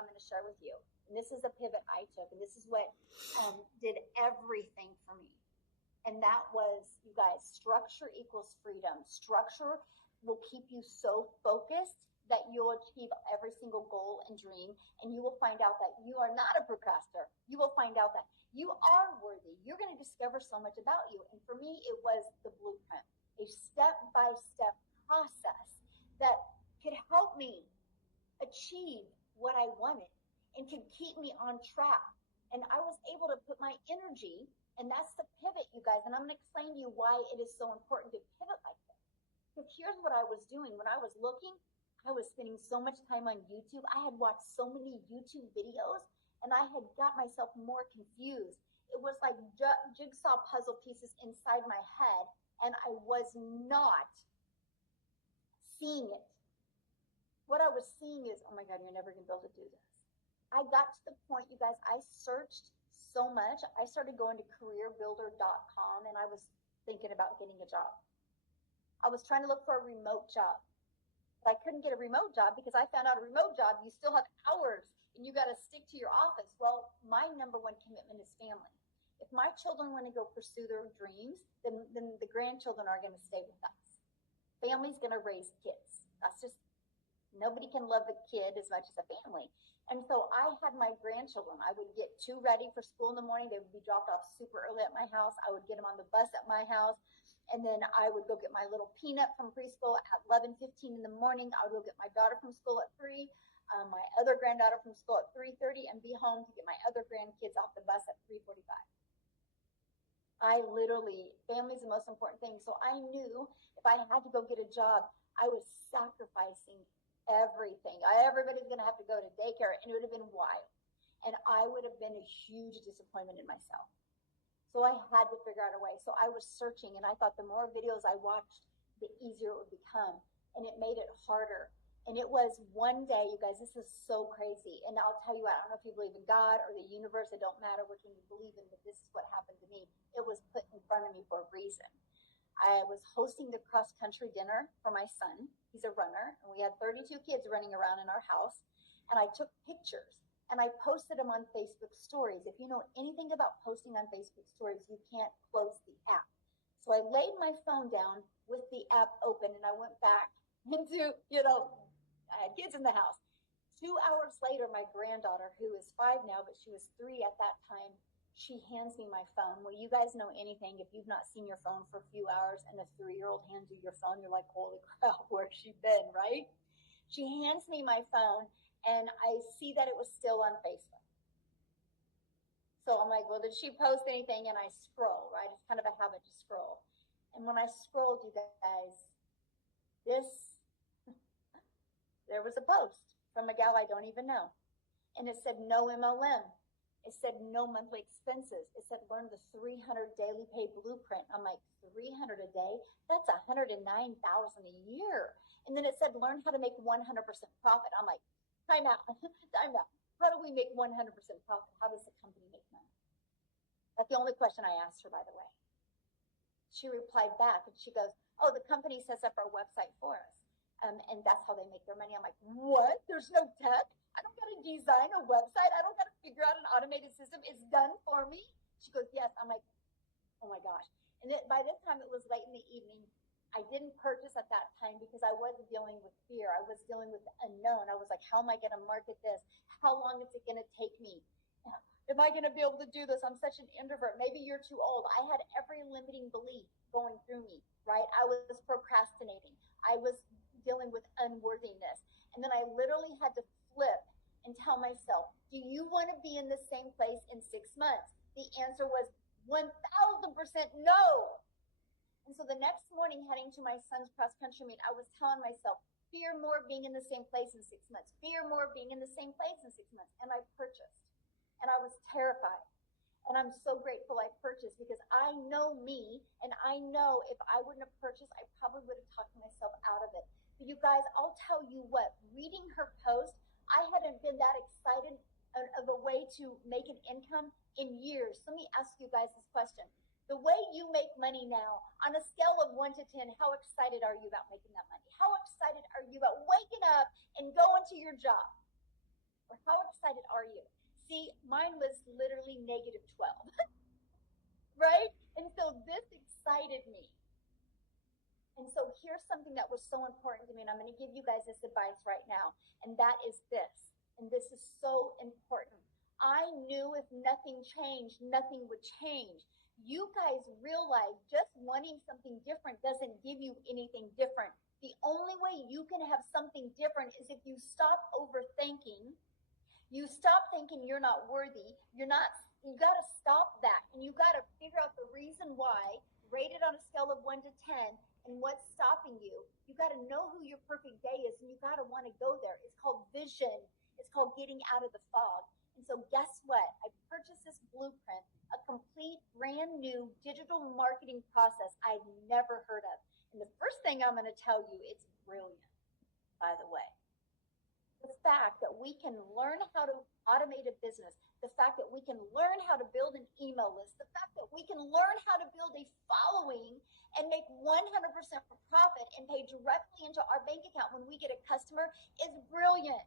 I'm going to share with you. And this is the pivot I took, and this is what did everything for me. And that was, you guys, structure equals freedom. Structure will keep you so focused that you'll achieve every single goal and dream, and you will find out that you are not a procrastinator. You will find out that you are worthy. You're going to discover so much about you. And for me, it was the blueprint, a step-by-step process that could help me achieve what I wanted and could keep me on track. And I was able to put my energy, and that's the pivot, you guys. And I'm going to explain to you why it is so important to pivot like this. Because here's what I was doing. When I was looking, I was spending so much time on YouTube. I had watched so many YouTube videos, and I had got myself more confused. It was like jigsaw puzzle pieces inside my head, and I was not seeing it. What I was seeing is, oh my God, you're never going to be able to do this. I got to the point, you guys, I searched so much. I started going to careerbuilder.com, and I was thinking about getting a job. I was trying to look for a remote job. But I couldn't get a remote job because I found out a remote job, you still have hours and you got to stick to your office. Well, my number one commitment is family. If my children want to go pursue their dreams, then the grandchildren are going to stay with us. Family's going to raise kids. That's just, nobody can love a kid as much as a family. And so I had my grandchildren. I would get two ready for school in the morning. They would be dropped off super early at my house. I would get them on the bus at my house. And then I would go get my little Peanut from preschool at 11:15 in the morning. I would go get my daughter from school at 3, my other granddaughter from school at 3:30, and be home to get my other grandkids off the bus at 3:45. I literally, family is the most important thing. So I knew if I had to go get a job, I was sacrificing everything. Everybody's going to have to go to daycare, and it would have been wild. And I would have been a huge disappointment in myself. So I had to figure out a way. So I was searching, and I thought the more videos I watched, the easier it would become. And it made it harder. And it was one day, you guys, this is so crazy. And I'll tell you what, I don't know if you believe in God or the universe. It don't matter which one you believe in, but this is what happened to me. It was put in front of me for a reason. I was hosting the cross-country dinner for my son. He's a runner, and we had 32 kids running around in our house. And I took pictures, and I posted them on Facebook stories. If you know anything about posting on Facebook stories, you can't close the app. So I laid my phone down with the app open, and I went back into, I had kids in the house. 2 hours later, my granddaughter, who is 5 now, but she was 3 at that time, she hands me my phone. Well, you guys know anything. If you've not seen your phone for a few hours and a 3-year-old hands you your phone, you're like, holy crap, where's she been, right? She hands me my phone, and I see that it was still on Facebook. So I'm like, well, did she post anything? And I scroll, right? It's kind of a habit to scroll. And when I scrolled, you guys, there was a post from a gal I don't even know. And it said, no MLM. It said, no monthly expenses. It said, learn the 300 daily pay blueprint. I'm like, 300 a day? That's $109,000 a year. And then it said, learn how to make 100% profit. I'm like, time out. How do we make 100% profit? How does the company make money? That's the only question I asked her, by the way. She replied back, and she goes, oh, the company sets up our website for us. And that's how they make their money. I'm like, what? There's no tech? I don't got to design a website. I don't got to figure out an automated system. It's done for me. She goes, yes. I'm like, oh my gosh. And then by this time, it was late in the evening. I didn't purchase at that time because I wasn't dealing with fear. I was dealing with the unknown. I was like, how am I going to market this? How long is it going to take me? Am I going to be able to do this? I'm such an introvert. Maybe you're too old. I had every limiting belief going through me, right? I was procrastinating. I was dealing with unworthiness. And then I literally had to flip and tell myself, do you want to be in the same place in 6 months? The answer was 1,000% no. And so the next morning, heading to my son's cross-country meet, I was telling myself, fear more being in the same place in 6 months. Fear more being in the same place in 6 months. And I purchased. And I was terrified. And I'm so grateful I purchased because I know me, and I know if I wouldn't have purchased, I probably would have talked myself out of it. But you guys, I'll tell you what, reading her post, I hadn't been that excited of a way to make an income in years. Let me ask you guys this question. The way you make money now, on a scale of 1 to 10, how excited are you about making that money? How excited are you about waking up and going to your job? Or how excited are you? See, mine was literally negative 12, right? And so this excited me. And so here's something that was so important to me, and I'm going to give you guys this advice right now, and that is this. And this is so important. I knew if nothing changed, nothing would change. You guys realize just wanting something different doesn't give you anything different. The only way you can have something different is if you stop overthinking. You stop thinking you're not worthy. You got to stop that, and you got to figure out the reason why, rate it on a scale of 1 to 10, and what's stopping you. You got to know who your perfect day is, and you got to want to go there. It's called vision. It's called getting out of the fog. And so guess what? I purchased this blueprint, a complete brand new digital marketing process I've never heard of. And the first thing I'm going to tell you, it's brilliant, by the way. The fact that we can learn how to automate a business, the fact that we can learn how to build an email list, the fact that we can learn how to build a following and make 100% profit and pay directly into our bank account when we get a customer is brilliant.